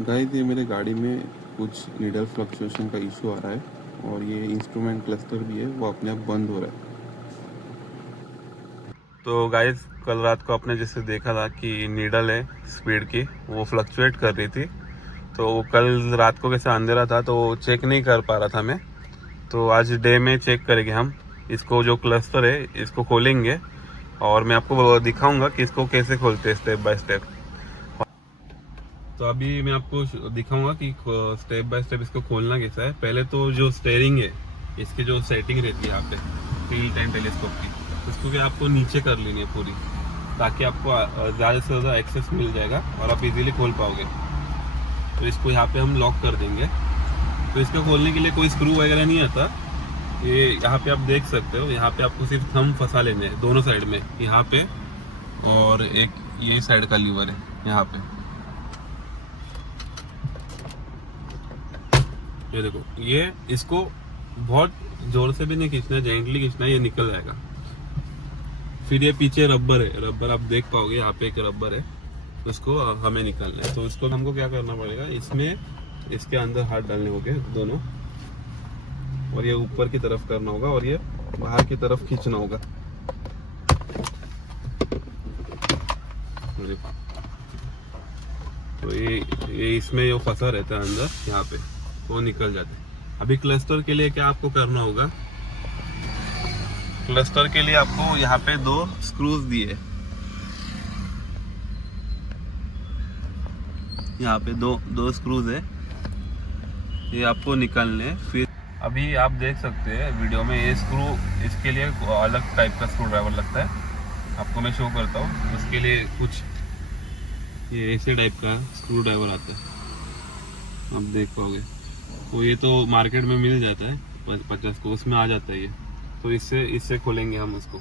Guys ये मेरे गाड़ी में कुछ नीडल फ्लक्चुएशन का इशू आ रहा है और ये इंस्ट्रूमेंट क्लस्टर भी है वो अपने आप बंद हो रहा है। तो गाइस कल रात को आपने जैसे देखा था कि नीडल है स्पीड की वो फ्लक्चुएट कर रही थी। तो कल रात को कैसे अंधेरा था तो चेक नहीं कर पा रहा था मैं। तो आज डे में चेक करेंगे हम इसको, जो क्लस्टर है इसको खोलेंगे और मैं आपको दिखाऊंगा कि इसको कैसे खोलते हैं स्टेप बाय स्टेप। तो अभी मैं आपको दिखाऊंगा कि स्टेप बाय स्टेप इसको खोलना कैसा है। पहले तो जो स्टेयरिंग है इसकी जो सेटिंग रहती है यहाँ पे टिल्ट एंड टेलीस्कोप की, उसको क्या आपको नीचे कर लेनी है पूरी, ताकि आपको ज़्यादा से ज़्यादा एक्सेस मिल जाएगा और आप इजीली खोल पाओगे। तो इसको यहाँ पे हम लॉक कर देंगे। तो इसको खोलने के लिए कोई स्क्रू वगैरह नहीं आता। ये यहाँ पे आप देख सकते हो, यहाँ पे आपको सिर्फ थंब फंसा लेने हैं दोनों साइड में, यहाँ पे और एक ये साइड का लीवर है यहाँ पे। ये देखो, ये इसको बहुत जोर से भी नहीं खींचना है, जेंटली खींचना है, ये निकल जाएगा। फिर ये पीछे रबर है, रबर आप देख पाओगे, यहाँ पे एक रबर है, उसको हमें निकालना है। तो इसको हमको क्या करना पड़ेगा, इसमें इसके अंदर हाथ डालने होंगे दोनों, और ये ऊपर की तरफ करना होगा और ये बाहर की तरफ खींचना होगा। तो ये इसमें जो फंसा रहता है अंदर यहाँ पे, वो निकल जाता है। अभी क्लस्टर के लिए क्या आपको करना होगा, क्लस्टर के लिए आपको यहाँ पे 2 स्क्रूज दिए, यहाँ पे दो स्क्रूज है, ये आपको निकालने हैं। फिर अभी आप देख सकते हैं वीडियो में, ये स्क्रू, इसके लिए अलग टाइप का स्क्रू ड्राइवर लगता है, आपको मैं शो करता हूँ। उसके लिए कुछ ये ऐसे टाइप का स्क्रू ड्राइवर आता है, आप देख पाओगे। वो ये तो मार्केट में मिल जाता है 50 को, उसमें आ जाता है ये। तो इससे खोलेंगे हम उसको।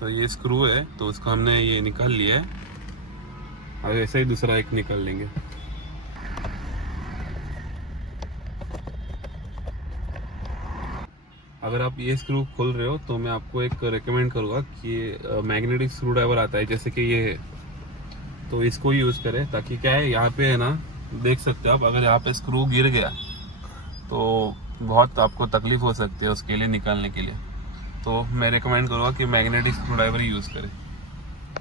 तो ये स्क्रू है, तो उसको हमने ये निकाल लिया है। अब ऐसे ही दूसरा एक निकाल लेंगे। अगर आप ये स्क्रू खोल रहे हो तो मैं आपको एक रेकमेंड करूँगा कि मैग्नेटिक स्क्रू ड्राइवर आता है जैसे कि ये है, तो इसको यूज़ करें। ताकि क्या है, यहाँ पे है ना, देख सकते हो आप, अगर यहाँ पे स्क्रू गिर गया तो बहुत आपको तकलीफ हो सकती है उसके लिए निकालने के लिए। तो मैं रेकमेंड करूँगा कि मैग्नेटिक स्क्रू ड्राइवर ही यूज़ करें।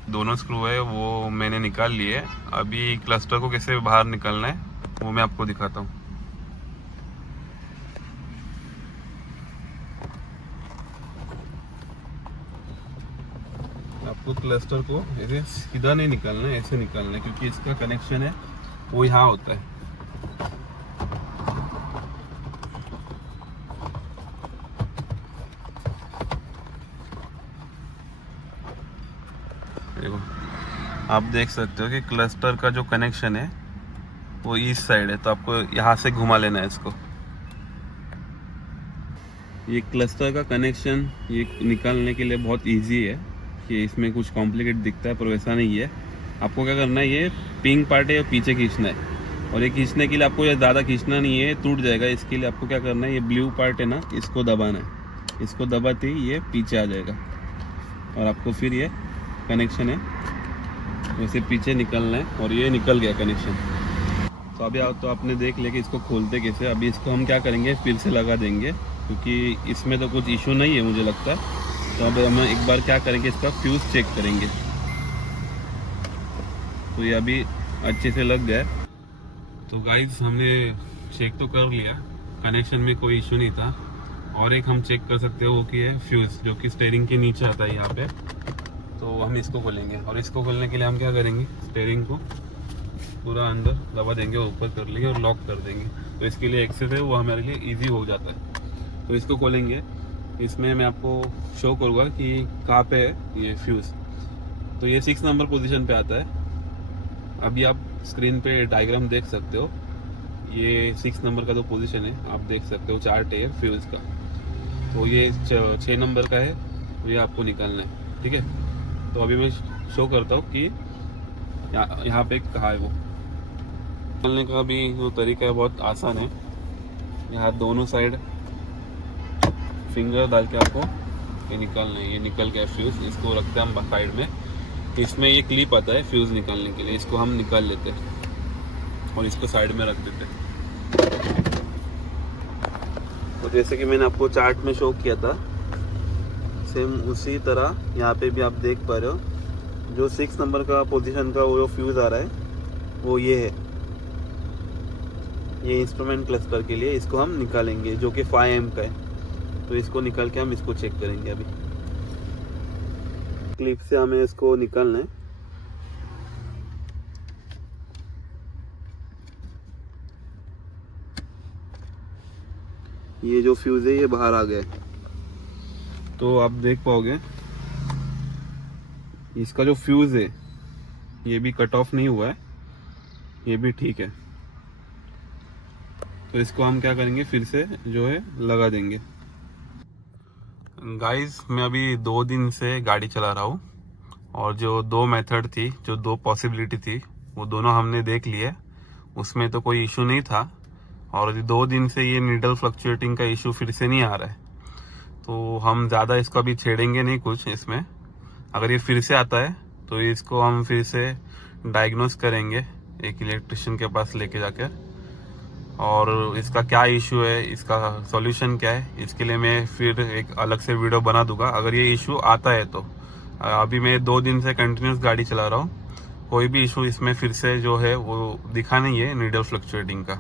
दोनों स्क्रू है वो मैंने निकाल लिए। अभी क्लस्टर को कैसे बाहर निकालना है वो मैं आपको दिखाता हूँ। आपको क्लस्टर को ऐसे सीधा नहीं निकालना है, ऐसे निकालना है, क्योंकि इसका कनेक्शन है वो यहाँ होता है। देखो, आप देख सकते हो कि क्लस्टर का जो कनेक्शन है वो इस साइड है, तो आपको यहाँ से घुमा लेना है इसको। ये क्लस्टर का कनेक्शन ये निकालने के लिए बहुत इजी है, कि इसमें कुछ कॉम्प्लिकेट दिखता है पर वैसा नहीं है। आपको क्या करना है, ये पिंक पार्ट है पीछे खींचना है, और ये खींचने के लिए आपको ये ज़्यादा खींचना नहीं है, टूट जाएगा। इसके लिए आपको क्या करना है, ये ब्लू पार्ट है ना, इसको दबाना है। इसको दबाते ही ये पीछे आ जाएगा और आपको फिर ये कनेक्शन है वैसे पीछे निकलना है, और ये निकल गया कनेक्शन। तो अभी तो आपने देख लिया कि इसको खोलते कैसे। अभी इसको हम क्या करेंगे, फिर से लगा देंगे, क्योंकि इसमें तो कुछ इशू नहीं है मुझे लगता है। तो अब हम एक बार क्या करेंगे, इसका फ्यूज़ चेक करेंगे। तो ये अभी अच्छे से लग गया है। तो गाइस हमने चेक तो कर लिया, कनेक्शन में कोई इशू नहीं था। और एक हम चेक कर सकते हो वो की है फ्यूज़, जो कि स्टीयरिंग के नीचे आता है यहाँ पे। तो हम इसको खोलेंगे, और इसको खोलने के लिए हम क्या करेंगे, स्टीयरिंग को पूरा अंदर दबा देंगे, ऊपर कर लेंगे और लॉक कर देंगे। तो इसके लिए एक्सेस है वो हमारे लिए ईजी हो जाता है। तो इसको खोलेंगे, इसमें मैं आपको शो करूँगा कि कहाँ पे है ये फ्यूज़। तो ये 6 नंबर पोजीशन पे आता है। अभी आप स्क्रीन पे डायग्राम देख सकते हो, ये 6 नंबर का जो पोजीशन है आप देख सकते हो, चार्ट है फ्यूज़ का। तो ये 6 नंबर का है, तो ये आपको निकालना है, ठीक है। तो अभी मैं शो करता हूँ कि यहाँ पे कहा है वो निकालने का भी जो तरीका है बहुत आसान है। यहाँ दोनों साइड फिंगर डाल के आपको ये निकालना है। ये निकल गया फ्यूज़, इसको रखते हैं हम साइड में। इसमें ये क्लिप आता है फ्यूज़ निकालने के लिए, इसको हम निकाल लेते हैं और इसको साइड में रख देते हैं। तो जैसे कि मैंने आपको चार्ट में शो किया था, सेम उसी तरह यहाँ पे भी आप देख पा रहे हो। जो 6 नंबर का पोजीशन का वो फ्यूज़ आ रहा है वो ये है, ये इंस्ट्रूमेंट क्लस्टर के लिए। इसको हम निकालेंगे जो कि 5 का है। तो इसको निकाल के हम इसको चेक करेंगे। अभी क्लिप से हमें इसको निकालना है। ये जो फ्यूज है ये बाहर आ गया है, तो आप देख पाओगे इसका जो फ्यूज है ये भी कट ऑफ नहीं हुआ है, ये भी ठीक है। तो इसको हम क्या करेंगे, फिर से जो है लगा देंगे। गाइस मैं अभी 2 दिन से गाड़ी चला रहा हूँ और जो 2 मेथड थी, जो 2 पॉसिबिलिटी थी, वो दोनों हमने देख लिए। उसमें तो कोई इशू नहीं था और 2 दिन से ये नीडल फ्लक्चुएटिंग का इशू फिर से नहीं आ रहा है। तो हम ज़्यादा इसको अभी छेड़ेंगे नहीं कुछ इसमें। अगर ये फिर से आता है तो इसको हम फिर से डायग्नोस करेंगे एक इलेक्ट्रिशियन के पास लेके जाकर, और इसका क्या इशू है, इसका सॉल्यूशन क्या है, इसके लिए मैं फिर एक अलग से वीडियो बना दूंगा अगर ये इशू आता है तो। अभी मैं 2 दिन से कंटिन्यूस गाड़ी चला रहा हूँ, कोई भी इशू इसमें फिर से जो है वो दिखा नहीं है नीडल फ्लक्चुएटिंग का।